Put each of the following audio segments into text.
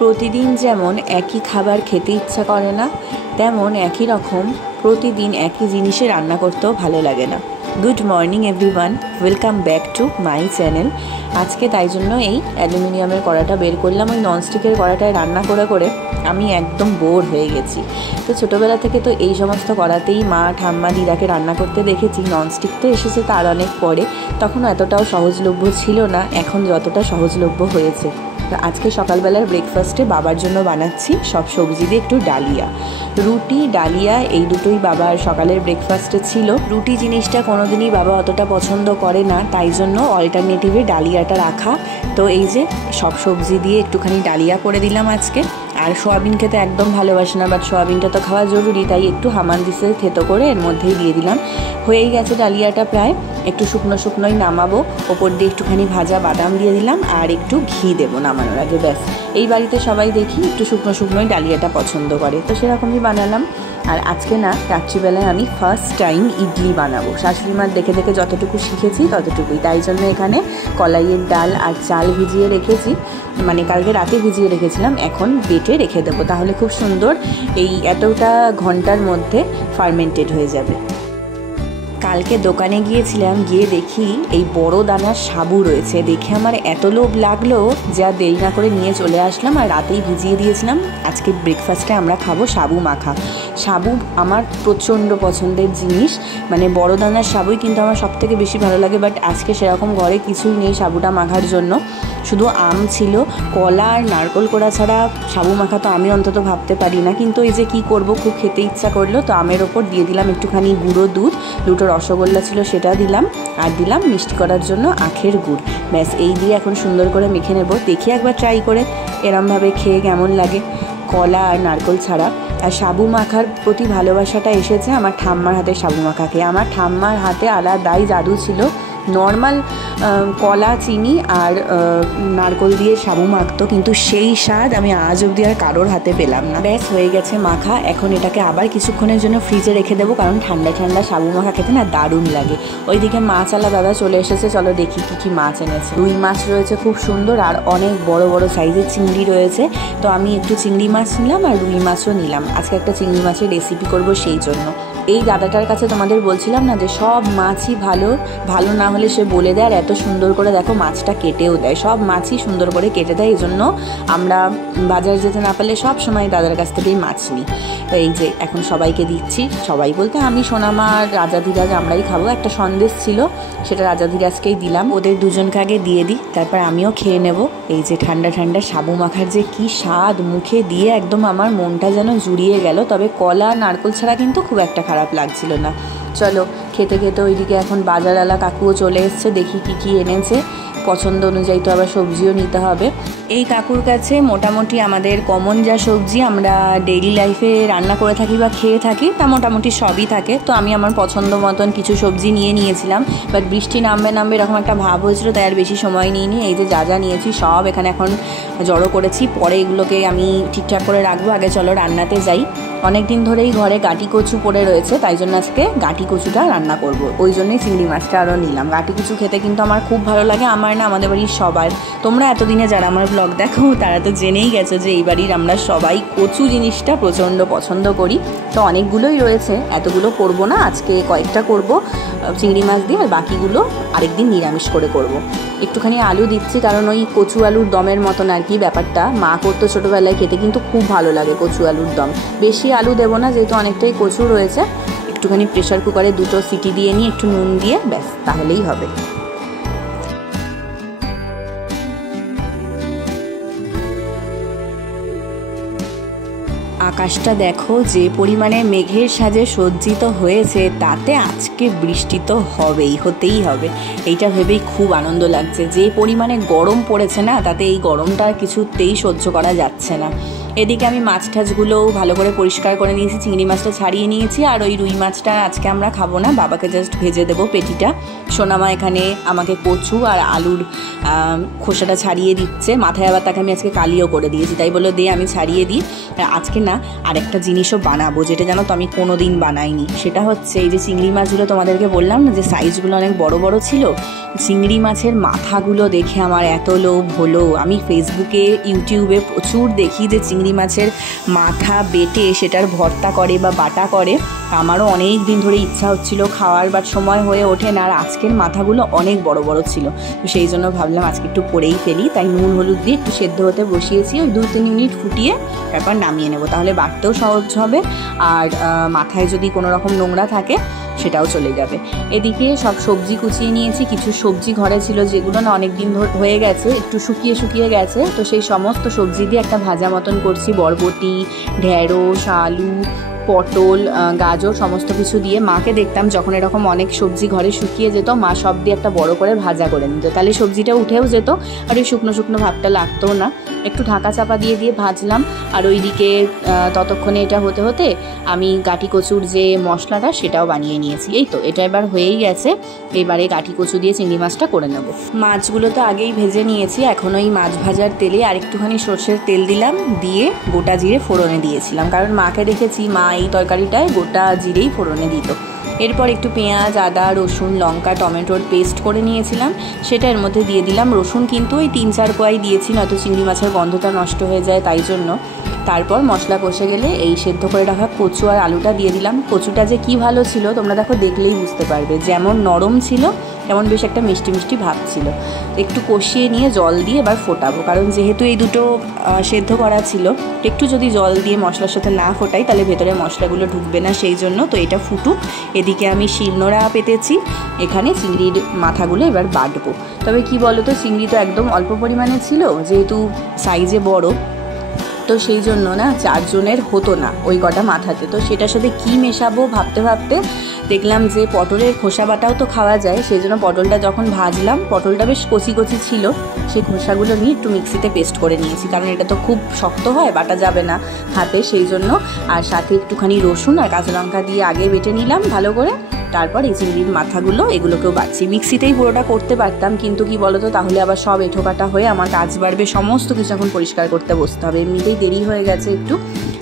প্রতিদিন যেমন একই খাবার খেতে ইচ্ছা করে না, তেমন একই রকম প্রতিদিন একই জিনিসে রান্না করতেও ভালো লাগে না। Good morning everyone, welcome back to my channel. আজকে তাই জন্য এই অ্যালুমিনিয়ামের কড়াটা বের করলাম। ওই ননস্টিকের কড়াটায় রান্না করে করে আমি একদম বোর হয়ে গেছি। তো ছোটোবেলা থেকে তো এই সমস্ত কড়াতেই মা, ঠাম্মা, দিদাকে রান্না করতে দেখেছি। ননস্টিক তো এসেছে তার অনেক পরে, তখন এতটাও সহজলভ্য ছিল না, এখন যতটা সহজলভ্য হয়েছে। তো আজকে সকালবেলার ব্রেকফাস্টে বাবার জন্য বানাচ্ছি সব সবজি দিয়ে একটু ডালিয়া। রুটি, ডালিয়া এই দুটোই বাবার সকালের ব্রেকফাস্টে ছিল। রুটি জিনিসটা কোনোদিনই বাবা অতটা পছন্দ করে না, তাই জন্য অল্টারনেটিভে ডালিয়াটা রাখা। তো এই যে সব সবজি দিয়ে একটুখানি ডালিয়া করে দিলাম আজকে। আর সোয়াবিন খেতে একদম ভালোবাসে না, বাট সোয়াবিনটা তো খাওয়া জরুরি, তাই একটু হামানদিসে থেতো করে এর মধ্যেই দিয়ে দিলাম। হয়েই গেছে ডালিয়াটা প্রায়। একটু শুকনো শুকনোই নামাবো, ওপর দিয়ে একটুখানি ভাজা বাদাম দিয়ে দিলাম আর একটু ঘি দেবো নামানোর আগে, ব্যাস। এই বাড়িতে সবাই দেখি একটু শুকনো শুকনোই ডালিয়াটা পছন্দ করে, তো সেরকমই বানালাম। আর আজকে না রাত্রিবেলায় আমি ফার্স্ট টাইম ইডলি বানাবো। শাশুড়ি মার দেখে দেখে যতটুকু শিখেছি ততটুকুই, তাই জন্য এখানে কলাইয়ের ডাল আর চাল ভিজিয়ে রেখেছি, মানে কালকে রাতে ভিজিয়ে রেখেছিলাম, এখন বেটে রেখে দেবো, তাহলে খুব সুন্দর এই এতটা ঘন্টার মধ্যে ফার্মেন্টেড হয়ে যাবে। কালকে দোকানে গিয়েছিলাম, গিয়ে দেখি এই বড় দানার সাবু রয়েছে, দেখে আমার এত লোভ লাগলো যা দেরি না করে নিয়ে চলে আসলাম। আর রাতেই ভিজিয়ে দিয়েছিলাম। আজকে ব্রেকফাস্টে আমরা খাবো সাবু মাখা। সাবু আমার প্রচণ্ড পছন্দের জিনিস, মানে বড় দানার সাবুই কিন্তু আমার সবথেকে বেশি ভালো লাগে। বাট আজকে সেরকম ঘরে কিছুই নেই সাবুটা মাখার জন্য, শুধু আম ছিল। কলা আর নারকোল কোড়া ছাড়া সাবু মাখা তো আমি অন্তত ভাবতে পারি না, কিন্তু এই যে কী করবো, খুব খেতে ইচ্ছা করলো, তো আমের ওপর দিয়ে দিলাম একটুখানি গুঁড়ো দুধ, দুটো রসগোল্লা ছিল সেটা দিলাম, আর দিলাম মিষ্টি করার জন্য আখের গুড়। ব্যাস এই দিয়ে এখন সুন্দর করে মেখে নেব। দেখি একবার ট্রাই করে এরমভাবে খেয়ে কেমন লাগে, কলা আর নারকোল ছাড়া। আর সাবু মাখার প্রতি ভালোবাসাটা এসেছে আমার ঠাম্মার হাতে সাবু মাখা খেয়ে। আমার ঠাম্মার হাতে আলাদাই জাদু ছিল। নর্মাল কলা, চিনি আর নারকোল দিয়ে সাবু মাখতো, কিন্তু সেই স্বাদ আমি আজ অবধি আর কারোর হাতে পেলাম না। ব্যাস হয়ে গেছে মাখা। এখন এটাকে আবার কিছুক্ষণের জন্য ফ্রিজে রেখে দেবো, কারণ ঠান্ডা ঠান্ডা সাবু মাখা খেতে না দারুণ লাগে। ওইদিকে মাছওয়ালা দাদা চলে এসেছে, চলো দেখি কী কী মাছ এনেছে। রুই মাছ রয়েছে খুব সুন্দর, আর অনেক বড় বড় সাইজের চিংড়ি রয়েছে। তো আমি একটু চিংড়ি মাছ নিলাম আর রুই মাছও নিলাম। আজকে একটা চিংড়ি মাছের রেসিপি করব, সেই জন্য। এই দাদাটার কাছে তোমাদের বলছিলাম না যে সব মাছই ভালো, ভালো না হলে সে বলে দেয়, আর এত সুন্দর করে দেখো মাছটা কেটেও দেয়, সব মাছই সুন্দর করে কেটে দেয়। এই জন্য আমরা বাজার যেতে না পারলে সব সময় দাদার কাছ থেকেই মাছ নিই। তো এই যে এখন সবাইকে দিচ্ছি, সবাই বলতে আমি, সোনামা আর রাজাধীরাজ আমরাই খাবো। একটা সন্দেশ ছিল, সেটা রাজাধীরাজকেই দিলাম। ওদের দুজনকে আগে দিয়ে দিই, তারপর আমিও খেয়ে নেব। এই যে ঠান্ডা ঠান্ডা সাবু মাখার যে কী স্বাদ, মুখে দিয়ে একদম আমার মনটা যেন জুড়িয়ে গেল। তবে কলা নারকোল ছাড়া কিন্তু খুব একটা খারাপ লাগছিল না। চলো খেতে খেতে ওইদিকে এখন বাজারওয়ালা কাকুও চলে এসছে, দেখি কী কী এনেছে। পছন্দ অনুযায়ী তো আবার সবজিও নিতে হবে। এই কাকুর কাছে মোটামুটি আমাদের কমন যা সবজি আমরা ডেইলি লাইফে রান্না করে থাকি বা খেয়ে থাকি, তা মোটামুটি সবই থাকে। তো আমি আমার পছন্দ মতন কিছু সবজি নিয়েছিলাম, বাট বৃষ্টি নামবে এরকম একটা ভাব হয়েছিল, তাই আর বেশি সময় নিইনি। এই যে যা নিয়েছি সব এখানে এখন জড়ো করেছি, পরে এগুলোকে আমি ঠিকঠাক করে রাখবো। আগে চলো রান্নাতে যাই। অনেক দিন ধরেই ঘরে গাটি কচু পড়ে রয়েছে, তাই জন্য আজকে গাটি কচুটা রান্না করব। ওই জন্যই চিংড়ি মাছটা আরও নিলাম। গাটি কচু খেতে কিন্তু আমার খুব ভালো লাগে, আমার না, আমাদের বাড়ির সবার। তোমরা এতদিনে যারা আমার ব্লগ দেখো তারা তো জেনেই গেছো যে এই বাড়ির আমরা সবাই কচু জিনিসটা প্রচণ্ড পছন্দ করি। তো অনেকগুলোই রয়েছে, এতগুলো করবো না, আজকে কয়েকটা করব চিংড়ি মাছ দিয়ে, আর বাকিগুলো আরেকদিন নিরামিষ করে করব। একটুখানি আলু দিচ্ছি, কারণ ওই কচু আলুর দমের মতন আর কি ব্যাপারটা। মা করতো ছোটোবেলায়, খেতে কিন্তু খুব ভালো লাগে কচু আলুর দম। বেশি আলু দেবো না, যেহেতু অনেকটাই কচু রয়েছে। একটুখানি প্রেশার কুকারে দুটো সিটি দিয়ে নিয়ে একটু নুন দিয়ে, ব্যাস তাহলেই হবে। আকাশটা দেখো যে পরিমাণে মেঘের সাজে সজ্জিত হয়েছে, তাতে আজকে বৃষ্টি তো হতেই হবে। এইটা ভেবেই খুব আনন্দ লাগছে। যে পরিমাণে গরম পড়েছে না, তাতে এই গরমটা কিছুতেই সহ্য করা যাচ্ছে না। এদিকে আমি মাছ টাছগুলোও ভালো করে পরিষ্কার করে নিয়েছি, চিংড়ি মাছটা ছাড়িয়ে নিয়েছি। আর ওই রুই মাছটা আজকে আমরা খাবো না, বাবাকে জাস্ট ভেজে দেবো পেটিটা। সোনামা এখানে আমাকে কচু আর আলুর খোসাটা ছাড়িয়ে দিচ্ছে। মাথায় আবার তাকে আমি আজকে কালিও করে দিয়েছি, তাই বললো দে আমি ছাড়িয়ে দিই। আজকে না আরেকটা জিনিসও বানাবো, যেটা জানো তো আমি কোনো দিন বানাইনি। সেটা হচ্ছে এই যে চিংড়ি মাছগুলো তোমাদেরকে বললাম না যে সাইজগুলো অনেক বড় বড় ছিল, চিংড়ি মাছের মাথাগুলো দেখে আমার এত লোভ হলো। আমি ফেসবুকে ইউটিউবে প্রচুর দেখি যে চিংড়ি মাছের মাথা বেটে সেটার ভর্তা করে বা বাটা করে। আমারও অনেক দিন ধরে ইচ্ছা হচ্ছিল খাওয়ার, বাট সময় হয়ে ওঠে না। আর আজকের মাথাগুলো অনেক বড় বড় ছিল, তো সেই জন্য ভাবলাম আজকে একটু করেই ফেলি। তাই নুন হলুদ দিয়ে একটু সেদ্ধ হতে বসিয়েছি, ওই 2-3 মিনিট ফুটিয়ে তারপর নামিয়ে নেব, তাহলে বাটতেও সহজ হবে। আর মাথায় যদি কোনো রকম নোংরা থাকে সেটাও চলে যাবে। এদিকে সব সবজি কুচিয়ে নিয়েছি, কিছু সবজি ঘরে ছিল যেগুলো না অনেক দিন হয়ে গেছে, একটু শুকিয়ে গেছে, তো সেই সমস্ত সবজি দিয়ে একটা ভাজা মতন করছি। বরবটি, ঢেঁড়স, আলু, পটল, গাজর সমস্ত কিছু দিয়ে। মাকে দেখতাম যখন এরকম অনেক সবজি ঘরে শুকিয়ে যেত, মা সব দিয়ে একটা বড় করে ভাজা করে নিত, তাহলে সবজিটা উঠেও যেত আর ওই শুকনো শুকনো ভাবটা লাগতো না। একটু ঢাকা চাপা দিয়ে ভাজলাম। আর ওইদিকে ততক্ষণে এটা হতে হতে আমি গাঁটি কচুর যে মশলাটা সেটাও বানিয়ে নিয়েছি। এই তো এটা এবার হয়েই গেছে, এবারে গাঁটি কচু দিয়ে চিংড়ি মাছটা করে নেব। মাছগুলো তো আগেই ভেজে নিয়েছি, এখন ওই মাছ ভাজার তেলে আর একটুখানি সর্ষের তেল দিলাম, দিয়ে গোটা জিরে ফোড়নে দিয়েছিলাম, কারণ মাকে দেখেছি মা এই তরকারিটায় গোটা জিরেই ফোড়নে দিত। এরপর একটু পেঁয়াজ, আদা, রসুন, লঙ্কা, টমেটোর পেস্ট করে নিয়েছিলাম, সেটা এর মধ্যে দিয়ে দিলাম। রসুন কিন্তু ওই 3-4 কোয়াই দিয়েছি, নয়তো চিংড়ি মাছের গন্ধটা নষ্ট হয়ে যায়, তাই জন্য। তারপর মশলা কষে গেলে এই সেদ্ধ করে রাখা কচু আর আলুটা দিয়ে দিলাম। কচুটা যে কি ভালো ছিল তোমরা দেখো দেখলেই বুঝতে পারবে, যেমন নরম ছিল তেমন বেশ একটা মিষ্টি মিষ্টি ভাব ছিল। একটু কষিয়ে নিয়ে জল দিয়ে এবার ফোটাবো, কারণ যেহেতু এই দুটো সেদ্ধ করা ছিল, একটু যদি জল দিয়ে মশলার সাথে না ফোটাই তাহলে ভেতরে মশলাগুলো ঢুকবে না, সেই জন্য। তো এটা ফুটুক। এদিকে আমি শিলনোড়া পেতেছি, এখানে চিংড়ির মাথাগুলো এবার বাটবো। তবে কি বলো তো, চিংড়ি তো একদম অল্প পরিমাণে ছিল, যেহেতু সাইজে বড়, তো সেই জন্য না 4 জনের হতো না ওই কটা মাথাতে। তো সেটার সাথে কী মেশাবো ভাবতে ভাবতে দেখলাম যে পটলের খোসা বাটাও তো খাওয়া যায়, সেই জন্য পটলটা যখন ভাজলাম, পটলটা বেশ কচি কচি ছিল, সেই খোসাগুলো নিয়ে একটু মিক্সিতে পেস্ট করে নিয়েছি, কারণ এটা তো খুব শক্ত হয়, বাটা যাবে না হাতে, সেই জন্য। আর সাথে একটুখানি রসুন আর কাঁচা লঙ্কা দিয়ে আগে বেটে নিলাম ভালো করে, তারপর এই চিংড়ির মাথাগুলো এগুলোকেও বাড়ছি। মিক্সিতেই পুরোটা করতে পারতাম, কিন্তু কি বলতো তাহলে আবার সব এঁঠোকাটা হয়ে আমার কাজ বাড়বে, সমস্ত কিছু এখন পরিষ্কার করতে বসতে হবে, এমনিতেই দেরি হয়ে গেছে একটু।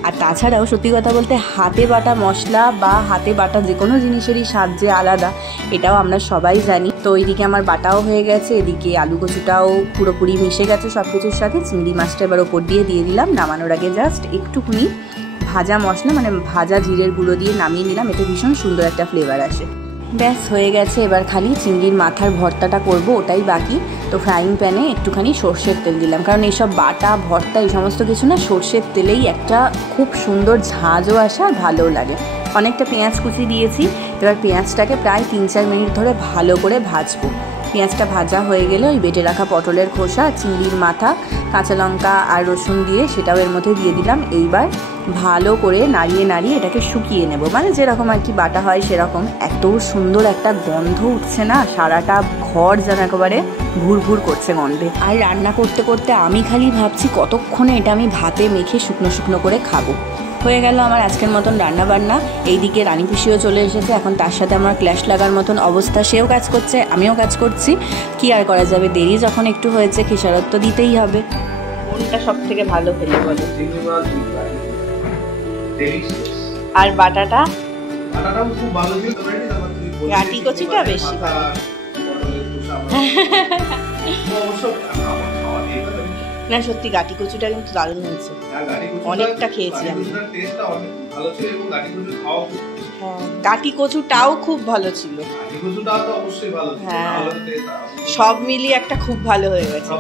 আর তাছাড়াও সত্যি কথা বলতে হাতে বাটা মশলা বা হাতে বাটা যে কোনো জিনিসেরই স্বাদ যে আলাদা, এটাও আমরা সবাই জানি। তো ওইদিকে আমার বাটাও হয়ে গেছে, এদিকে আলু কচুটাও পুরোপুরি মিশে গেছে সব কিছুর সাথে। চিংড়ি মাছটা এবার ওপর দিয়ে দিলাম। নামানোর আগে জাস্ট একটুখানি ভাজা মশলা মানে ভাজা জিরের গুঁড়ো দিয়ে নামিয়ে নিলাম, এতে ভীষণ সুন্দর একটা ফ্লেভার আসে। ব্যাস হয়ে গেছে, এবার খালি চিংড়ির মাথার ভর্তাটা করব, ওটাই বাকি। তো ফ্রাইং প্যানে একটুখানি সর্ষের তেল দিলাম, কারণ এইসব বাটা ভর্তা এই সমস্ত কিছু না সর্ষের তেলেই একটা খুব সুন্দর ঝাঁঝও আসে আর ভালোও লাগে। অনেকটা পেঁয়াজ কুচি দিয়েছি, এবার পেঁয়াজটাকে প্রায় 3-4 মিনিট ধরে ভালো করে ভাজবো। পেঁয়াজটা ভাজা হয়ে গেলে ওই বেটে রাখা পটলের খোসা, চিংড়ির মাথা, কাঁচা লঙ্কা আর রসুন দিয়ে সেটাও এর মধ্যে দিয়ে দিলাম। এইবার ভালো করে নাড়িয়ে নাড়িয়ে এটাকে শুকিয়ে নেব, মানে যেরকম আর কি বাটা হয় সেরকম। এত সুন্দর একটা গন্ধ উঠছে না, সারাটা ঘর যেন একেবারে ভুর ভুর করছে গন্ধে। আর রান্না করতে করতে আমি খালি ভাবছি কতক্ষণে এটা আমি ভাতে মেখে শুকনো শুকনো করে খাবো। হয়ে গেল আমার আজকের মতন রান্না বান্না। এইদিকে রানী পিসিও চলে এসেছে, এখন তার সাথে আমার ক্ল্যাশ লাগার মতন অবস্থা, সেও কাজ করছে আমিও কাজ করছি, কি আর করা যাবে, দেরি যখন একটু হয়েছে খেসারত তো দিতেই হবে। কোনটা সব থেকে ভালো খেলে বলো? আর বাটাটা খুব ভালো ছিল, গাটি কচুটা বেশি ভালো। না সত্যি গাটি কচুটা কিন্তু দারুণ হয়েছে, অনেকটা খেয়েছি আমি। গাটি কচুটাও খুব ভালো ছিল, হ্যাঁ সব মিলিয়ে একটা খুব ভালো হয়ে গেছে।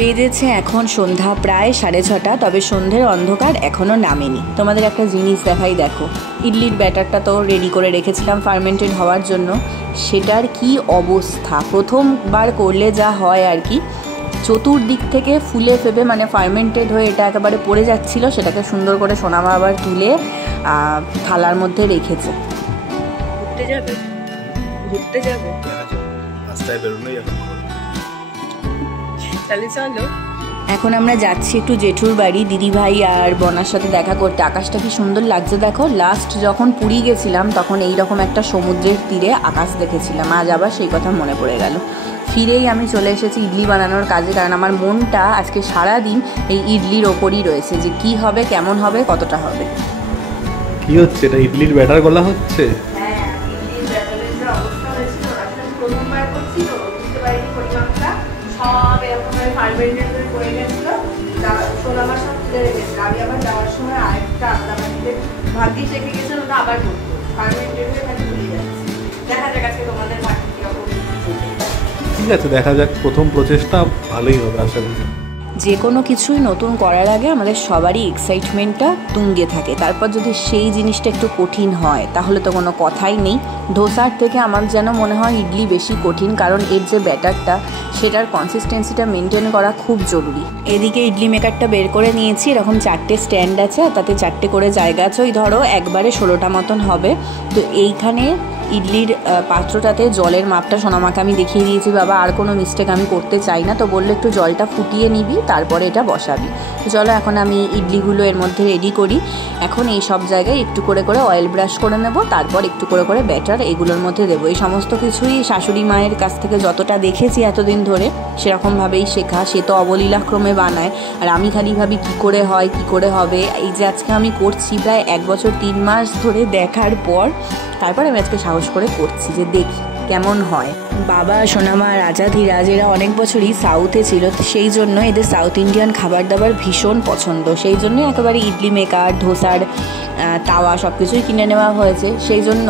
বেজেছে এখন সন্ধ্যা প্রায় 6:30, তবে সন্ধ্যের অন্ধকার এখনও নামেনি। তোমাদের একটা জিনিস দেখাই, দেখো ইডলির ব্যাটারটা তো রেডি করে রেখেছিলাম ফার্মেন্টেড হওয়ার জন্য, সেটার কি অবস্থা। প্রথমবার করলে যা হয় আর কি, চতুর্দিক থেকে ফুলে ফেপে মানে ফার্মেন্টেড হয়ে এটা একেবারে পড়ে যাচ্ছিল, সেটাকে সুন্দর করে সোনামা আবার তুলে থালার মধ্যে রেখেছে। ঘুরতে যাবে রাস্তায় বেরোনোই এখন। তাহলে চলো। এখন আমরা যাচ্ছি একটু জেঠুর বাড়ি, দিদিভাই আর বনার সাথে দেখা করতে। আকাশটা কি সুন্দর লাগছে দেখো। লাস্ট যখন পুরী গেছিলাম তখন এইরকম একটা সমুদ্রের তীরে আকাশ দেখেছিলাম, আজ আবার সেই কথা মনে পড়ে গেল। ফিরেই আমি চলে এসেছি ইডলি বানানোর কাজে, কারণ আমার মনটা আজকে সারাদিন এই ইডলির ওপরই রয়েছে, যে কি হবে, কেমন হবে, কতটা হবে। কি হচ্ছে এটা? ইডলির ব্যাটার গলা হচ্ছে? হ্যাঁ, ইডলির ব্যাটারের যে অবস্থা হয়েছিল, আসলে প্রথমবার করছি তো বুঝতে পারিনি পরিমাপটা, সব এরকম ফার্মেন্টেড হয়ে পড়ে গেছিল। সোনামা সব তুলে রেখেছিল, আমি আবার যাওয়ার সময় আরেকটা আলাদা বাড়িতে ভাগ্যিস রেখে গেছিল, ওটা আবার করতো ফার্মেন্টেড হয়ে খালি ভুলে যাচ্ছি। দেখা যাক আজকে তোমাদের ভাগ্য কিরকম। ঠিক আছে, দেখা যাক। প্রথম প্রচেষ্টা ভালোই হবে আশা করি। যে কোনো কিছুই নতুন করার আগে আমাদের সবারই এক্সাইটমেন্টটা তুঙ্গে থাকে, তারপর যদি সেই জিনিসটা একটু কঠিন হয় তাহলে তো কোনো কথাই নেই। ধোসার থেকে আমার যেন মনে হয় ইডলি বেশি কঠিন, কারণ এর যে ব্যাটারটা সেটার কনসিস্টেন্সিটা মেনটেন করা খুব জরুরি। এদিকে ইডলি মেকারটা বের করে নিয়েছি, এরকম 4টে স্ট্যান্ড আছে, তাতে 4টে করে জায়গা আছে। ওই ধরো একবারে 16টা মতন হবে। তো এইখানে ইডলির পাত্রটাতে জলের মাপটা সোনামাকে আমি দেখিয়ে দিয়েছি, বাবা আর কোনো মিস্টেক আমি করতে চাই না। তো বললো একটু জলটা ফুটিয়ে নিবি, তারপরে এটা বসাবি। তো চলো এখন আমি ইডলিগুলো এর মধ্যে রেডি করি। এখন এই সব জায়গায় একটু করে করে অয়েল ব্রাশ করে নেব, তারপর একটু করে করে ব্যাটার এগুলোর মধ্যে দেবো। এই সমস্ত কিছুই শাশুড়ি মায়ের কাছ থেকে যতটা দেখেছি এতদিন ধরে সেরকমভাবেই শেখা। সে তো অবলীলাক্রমে বানায়, আর আমি খালি ভাবি কী করে হয়, কী করে হবে। এই যে আজকে আমি করছি প্রায় 1 বছর 3 মাস ধরে দেখার পর, তারপর আমি আজকে সাহস করে করছি যে দেখি কেমন হয়। বাবা, সোনামা, রাজা ধীরাজ এরা অনেক বছরই সাউথে ছিল, সেই জন্য এদের সাউথ ইন্ডিয়ান খাবার দাবার ভীষণ পছন্দ। সেই জন্য একেবারে ইডলি মেকার, ধোসার তাওয়া সব কিছুই কিনে নেওয়া হয়েছে। সেই জন্য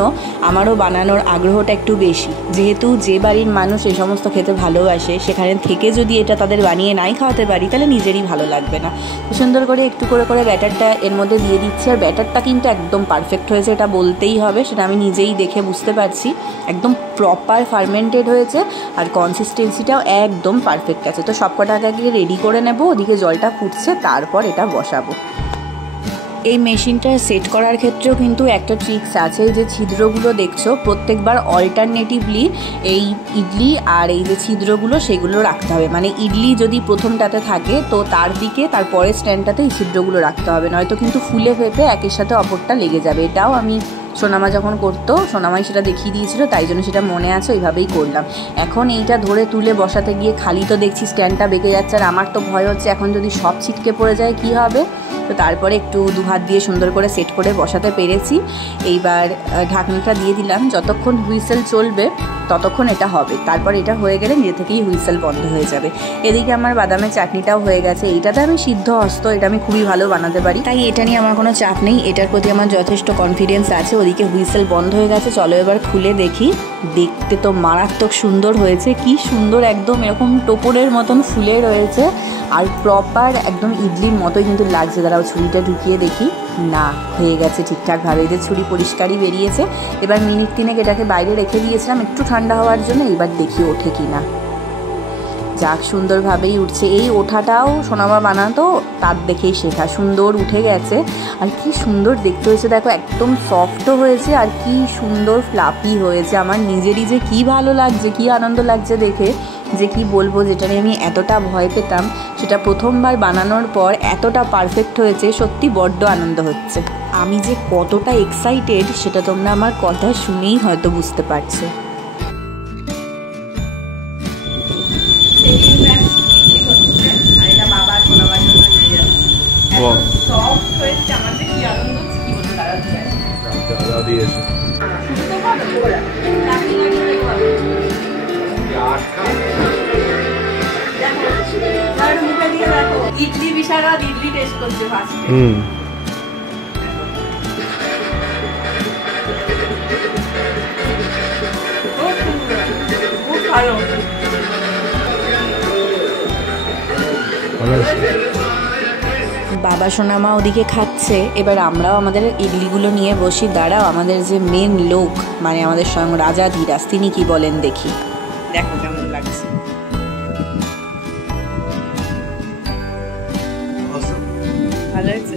আমারও বানানোর আগ্রহটা একটু বেশি, যেহেতু যে বাড়ির মানুষ এই সমস্ত খেতে ভালোবাসে সেখানে থেকে যদি এটা তাদের বানিয়ে নাই খাওয়াতে পারি তাহলে নিজেরই ভালো লাগবে না। সুন্দর করে একটু করে করে ব্যাটারটা এর মধ্যে দিয়ে দিচ্ছি। আর ব্যাটারটা কিন্তু একদম পারফেক্ট হয়েছে, এটা বলতেই হবে, সেটা আমি নিজেই দেখে বুঝতে পারছি। একদম প্রপার ফার্মেন্টেড হয়েছে আর কনসিস্টেন্সিটাও একদম পারফেক্ট আছে। তো সব কটা আগে রেডি করে নেব, ওদিকে জলটা ফুটছে, তারপর এটা বসাবো। এই মেশিনটা সেট করার ক্ষেত্রেও কিন্তু একটা ট্রিক্স আছে। যে ছিদ্রগুলো দেখছো প্রত্যেকবার অল্টারনেটিভলি এই ইডলি আর এই যে ছিদ্রগুলো সেগুলো রাখতে হবে। মানে ইডলি যদি প্রথমটাতে থাকে তো তার দিকে তারপরের স্ট্যান্ডটাতে এই ছিদ্রগুলো রাখতে হবে, নয়তো কিন্তু ফুলে ফেপে একের সাথে অপরটা লেগে যাবে। এটাও আমি সোনামা যখন করতো, সোনামাই সেটা দেখিয়ে দিয়েছিল, তাই জন্য সেটা মনে আছে, ওইভাবেই করলাম। এখন এইটা ধরে তুলে বসাতে গিয়ে খালি তো দেখছি স্ট্যান্ডটা বেঁকে যাচ্ছে, আর আমার তো ভয় হচ্ছে এখন যদি সব ছিটকে পড়ে যায় কি হবে। তো তারপরে একটু দুহাত দিয়ে সুন্দর করে সেট করে বসাতে পেরেছি। এইবার ঢাকনাটা দিয়ে দিলাম, যতক্ষণ হুইসেল চলবে ততক্ষণ এটা হবে। তারপর এটা হয়ে গেলে নিজে থেকেই হুইসেল বন্ধ হয়ে যাবে। এদিকে আমার বাদামের চাটনিটাও হয়ে গেছে। এইটাতে আমি সিদ্ধ হস্ত, এটা আমি খুবই ভালো বানাতে পারি, তাই এটা নিয়ে আমার কোনো চাপ নেই, এটার প্রতি আমার যথেষ্ট কনফিডেন্স আছে। ওদিকে হুইসেল বন্ধ হয়ে গেছে, চলো এবার খুলে দেখি। দেখতে তো মারাত্মক সুন্দর হয়েছে, কি সুন্দর একদম এরকম টোপরের মতন ফুলে রয়েছে, আর প্রপার একদম ইডলির মতোই কিন্তু লাগছে। দাঁড়াও ছুরিটা ঢুকিয়ে দেখি, না হয়ে গেছে ঠিকঠাকভাবে। এই যে ছুরি পরিষ্কারই বেরিয়েছে। এবার মিনিট 3 এটাকে বাইরে রেখে দিয়েছিলাম একটু ঠান্ডা হওয়ার জন্য, এবার দেখি ওঠে কি না। যাক, সুন্দরভাবেই উঠছে। এই ওঠাটাও সোনামা বানাতো, তার দেখেই শেখা। সুন্দর উঠে গেছে, আর কি সুন্দর দেখতে হয়েছে দেখো, একদম সফটও হয়েছে আর কি সুন্দর ফ্লাপি হয়েছে। আমার নিজেরই যে কি ভালো লাগছে, কি আনন্দ লাগছে দেখে, যে কি বলবো। যেটা নিয়ে আমি এতটা ভয় পেতাম সেটা প্রথমবার বানানোর পর এতটা পারফেক্ট হয়েছে, সত্যি বড্ড আনন্দ হচ্ছে। আমি যে কতটা এক্সাইটেড সেটা তোমরা আমার কথা শুনেই হয়তো বুঝতে পারছো। ইডলি বিশারদ ইডলি টেস্ট করছে ফার্স্ট। খুব ভালো। বাবা সোনামা ওদিকে খাচ্ছে, এবার আমরাও আমাদের ইডলিগুলো নিয়ে বসি। দাঁড়াও, আমাদের যে মেন লোক, মানে আমাদের স্বয়ং রাজা ধীরাজ, তিনি কি বলেন দেখি। দেখো কেমন লাগছে। ভালো হয়েছে।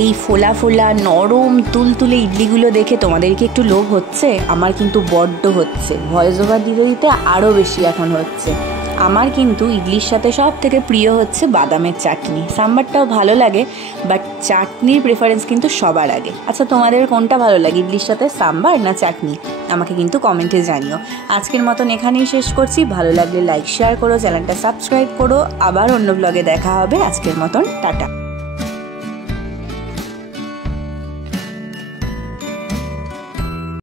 এই ফোলা ফোলা নরম তুলতুলে ইডলিগুলো দেখে তোমাদেরকে একটু লোভ হচ্ছে? আমার কিন্তু বড্ড হচ্ছে। ভয়েস ওভার দিতে দিতে আরও বেশি এখন হচ্ছে। আমার কিন্তু ইডলির সাথে সব থেকে প্রিয় হচ্ছে বাদামের চাটনি। সাম্বারটাও ভালো লাগে, বাট চাটনির প্রেফারেন্স কিন্তু সবার আগে। আচ্ছা, তোমাদের কোনটা ভালো লাগে, ইডলির সাথে সাম্বার না চাটনি? আমাকে কিন্তু কমেন্টে জানিও। আজকের মতন এখানেই শেষ করছি। ভালো লাগলে লাইক শেয়ার করো, চ্যানেলটা সাবস্ক্রাইব করো। আবার অন্য ব্লগে দেখা হবে। আজকের মতন টাটা।